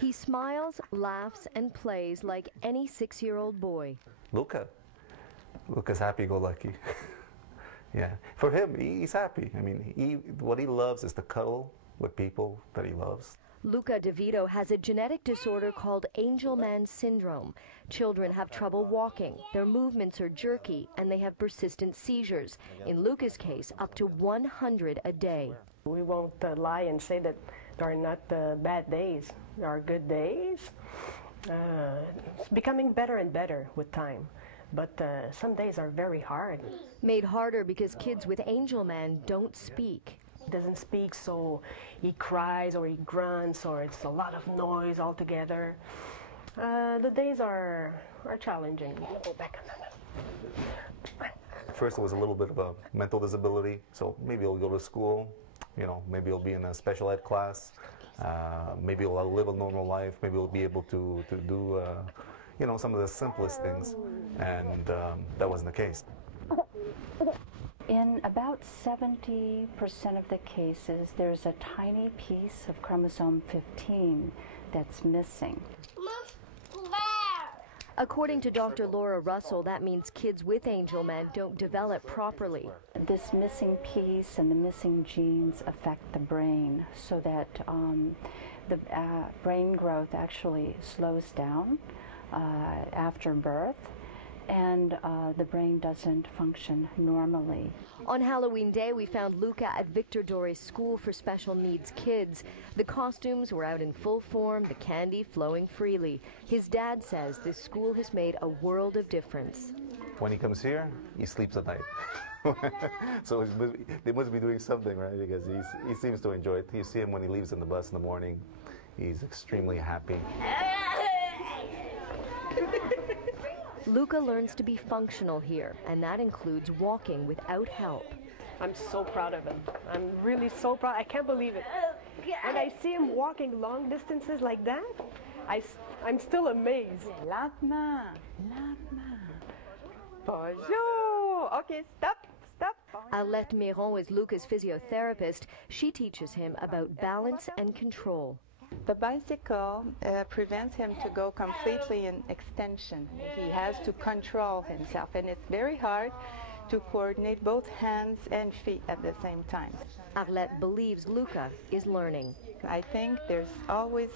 He smiles, laughs, and plays like any 6-year-old boy. Luca's happy-go-lucky. Yeah, for him, he's happy. I mean, what he loves is to cuddle with people that he loves. Luca DiVito has a genetic disorder called Angelman syndrome. Children have trouble walking, their movements are jerky, and they have persistent seizures. In Luca's case, up to 100 a day. We won't lie and say that there are not bad days. There are good days. It's becoming better and better with time. But some days are very hard. Made harder because kids with Angelman don't speak. He doesn't speak, so he cries or he grunts or it's a lot of noise altogether. The days are challenging. Go back. First, it was a little bit of a mental disability, so maybe he'll go to school, you know, maybe he'll be in a special ed class, maybe he'll live a normal life, maybe he'll be able to do, you know, some of the simplest things, and that wasn't the case. In about 70% of the cases, there's a tiny piece of chromosome 15 that's missing. According to Dr. Laura Russell, that means kids with Angelman don't develop properly. This missing piece and the missing genes affect the brain so that the brain growth actually slows down after birth, and the brain doesn't function normally. On Halloween Day, we found Luca at Victor Dore's School for Special Needs Kids. The costumes were out in full form, the candy flowing freely. His dad says this school has made a world of difference. When he comes here, he sleeps at night. So they must be doing something, right? Because he seems to enjoy it. You see him when he leaves in the bus in the morning. He's extremely happy. Luca learns to be functional here, and that includes walking without help. I'm so proud of him. I'm really so proud. I can't believe it. When I see him walking long distances like that, I'm still amazed. Lentement, lentement. Bonjour. Okay, stop. Alette Miron is Luca's physiotherapist. She teaches him about balance and control. The bicycle prevents him to go completely in extension. He has to control himself, and it's very hard to coordinate both hands and feet at the same time. Arlette believes Luca is learning. I think there's always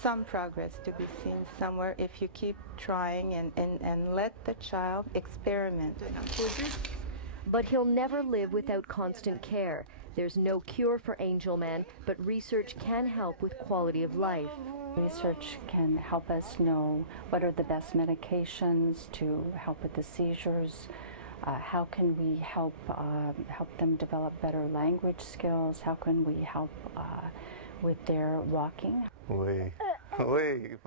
some progress to be seen somewhere if you keep trying and let the child experiment. But he'll never live without constant care. There's no cure for Angelman, but research can help with quality of life. Research can help us know what are the best medications to help with the seizures. How can we help them develop better language skills? How can we help with their walking?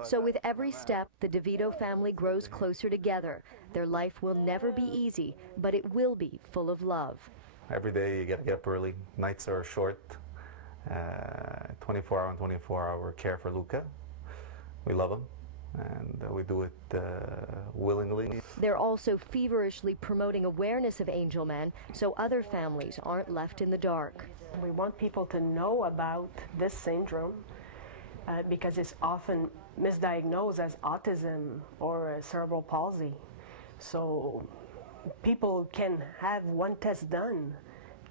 So with every step, the DiVito family grows closer together. Their life will never be easy, but it will be full of love. Every day you gotta get up early. Nights are short. 24-hour and 24-hour care for Luca. We love him, and we do it willingly. They're also feverishly promoting awareness of Angelman so other families aren't left in the dark. We want people to know about this syndrome because it's often misdiagnosed as autism or cerebral palsy. So people can have one test done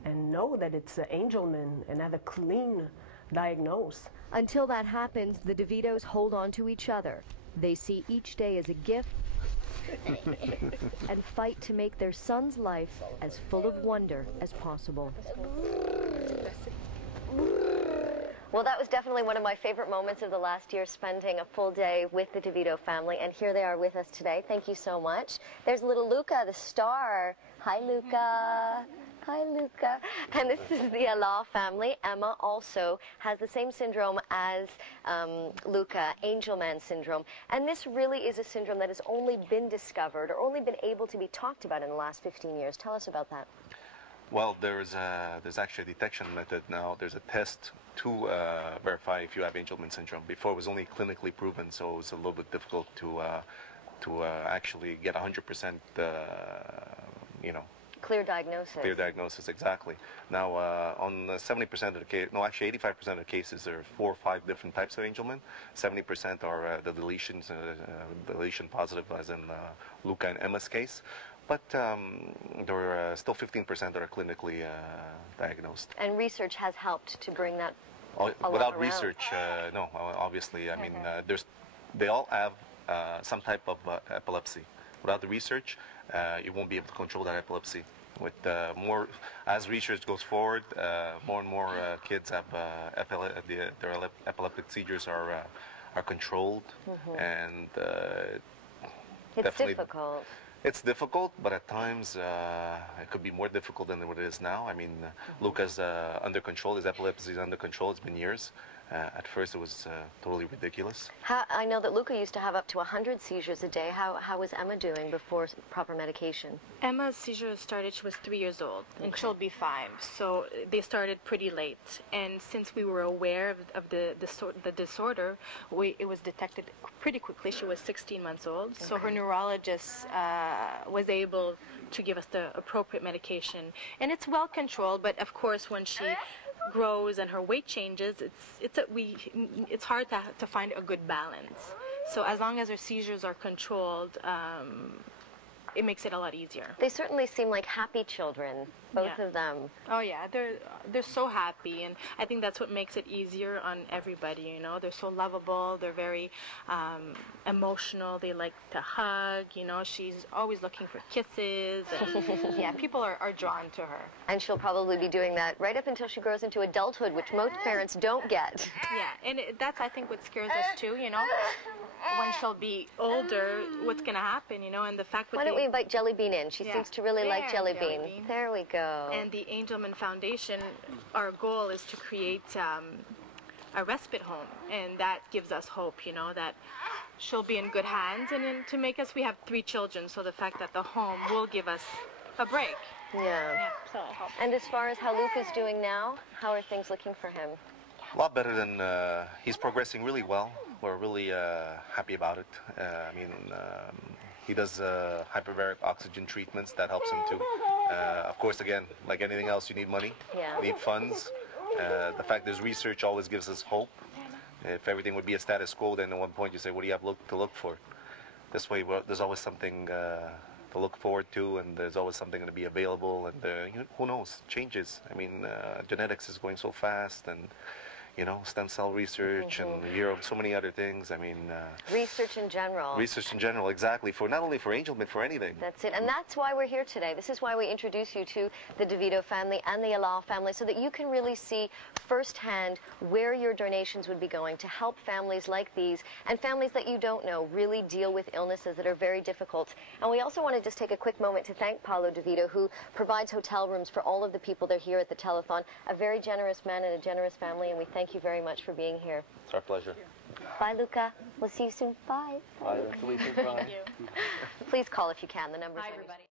and know that it's Angelman and have a clean diagnosis. Until that happens, the DiVitos hold on to each other. They see each day as a gift and fight to make their son's life as full of wonder as possible. Well, that was definitely one of my favorite moments of the last year, spending a full day with the DiVito family, and here they are with us today. Thank you so much. There's little Luca, the star. Hi, Luca. Hi, Luca. And this is the Allah family. Emma also has the same syndrome as Luca, Angelman syndrome. And this really is a syndrome that has only been discovered or only been able to be talked about in the last 15 years. Tell us about that. Well, there's actually a detection method now. There's a test to verify if you have Angelman syndrome. Before it was only clinically proven, so it's a little bit difficult to actually get 100%, Clear diagnosis. Clear diagnosis, exactly. Now, on 70% of the case, no, actually 85% of the cases, there are 4 or 5 different types of Angelman. 70% are the deletions, deletion positive, as in Luca and Emma's case. But there are still 15% that are clinically diagnosed. And research has helped to bring that without research, no, obviously. I mean, they all have some type of epilepsy. Without the research, you won't be able to control that epilepsy. With as research goes forward, more and more kids have their epileptic seizures are controlled, and it's difficult. It's difficult, but at times it could be more difficult than what it is now. I mean, Luca's under control. His epilepsy is under control. It's been years. At first, it was totally ridiculous. I know that Luca used to have up to 100 seizures a day. How was Emma doing before proper medication? Emma's seizures started, she was 3 years old, and she'll be 5. So they started pretty late. And since we were aware of the disorder, it was detected pretty quickly. She was 16 months old. So her neurologist was able to give us the appropriate medication. And it's well controlled, but of course, when she grows and her weight changes, it's hard to find a good balance. So as long as her seizures are controlled, it makes it a lot easier. They certainly seem like happy children, both of them. Oh yeah, they're so happy, and I think that's what makes it easier on everybody. You know, they're so lovable. They're very emotional. They like to hug. You know, she's always looking for kisses. And yeah, people are drawn to her. And she'll probably be doing that right up until she grows into adulthood, which most parents don't get. Yeah, and that's I think what scares us too. You know, when she'll be older, what's going to happen? You know, and the fact. Why don't we invite Jelly Bean in? She seems to really like Jelly Bean. There we go. And the Angelman Foundation, our goal is to create a respite home, and that gives us hope, you know, that she'll be in good hands, and then to make us, we have 3 children, so the fact that the home will give us a break. Yeah. So it'll help. And as far as how Luca's doing now, how are things looking for him? A lot better than, he's progressing really well. We're really happy about it. I mean, he does hyperbaric oxygen treatments. That helps him too. Of course, again, like anything else, you need money, you need funds. The fact there's research always gives us hope. If everything would be a status quo, then at one point you say, what do you have to look for? This way, there's always something to look forward to, and there's always something going to be available. And who knows? Changes. I mean, genetics is going so fast, and you know, stem cell research and Europe, so many other things. I mean, research in general. Research in general, exactly. For not only for Angelman, for anything. That's it, and that's why we're here today. This is why we introduce you to the DiVito family and the Alal family, so that you can really see firsthand where your donations would be going to help families like these and families that you don't know really deal with illnesses that are very difficult. And we also want to just take a quick moment to thank Paulo DiVito, who provides hotel rooms for all of the people that are here at the telethon. A very generous man and a generous family, and we thank you very much for being here. It's our pleasure. Bye, Luca. We'll see you soon. Bye. Bye. Bye. Please call if you can. The number's on your screen.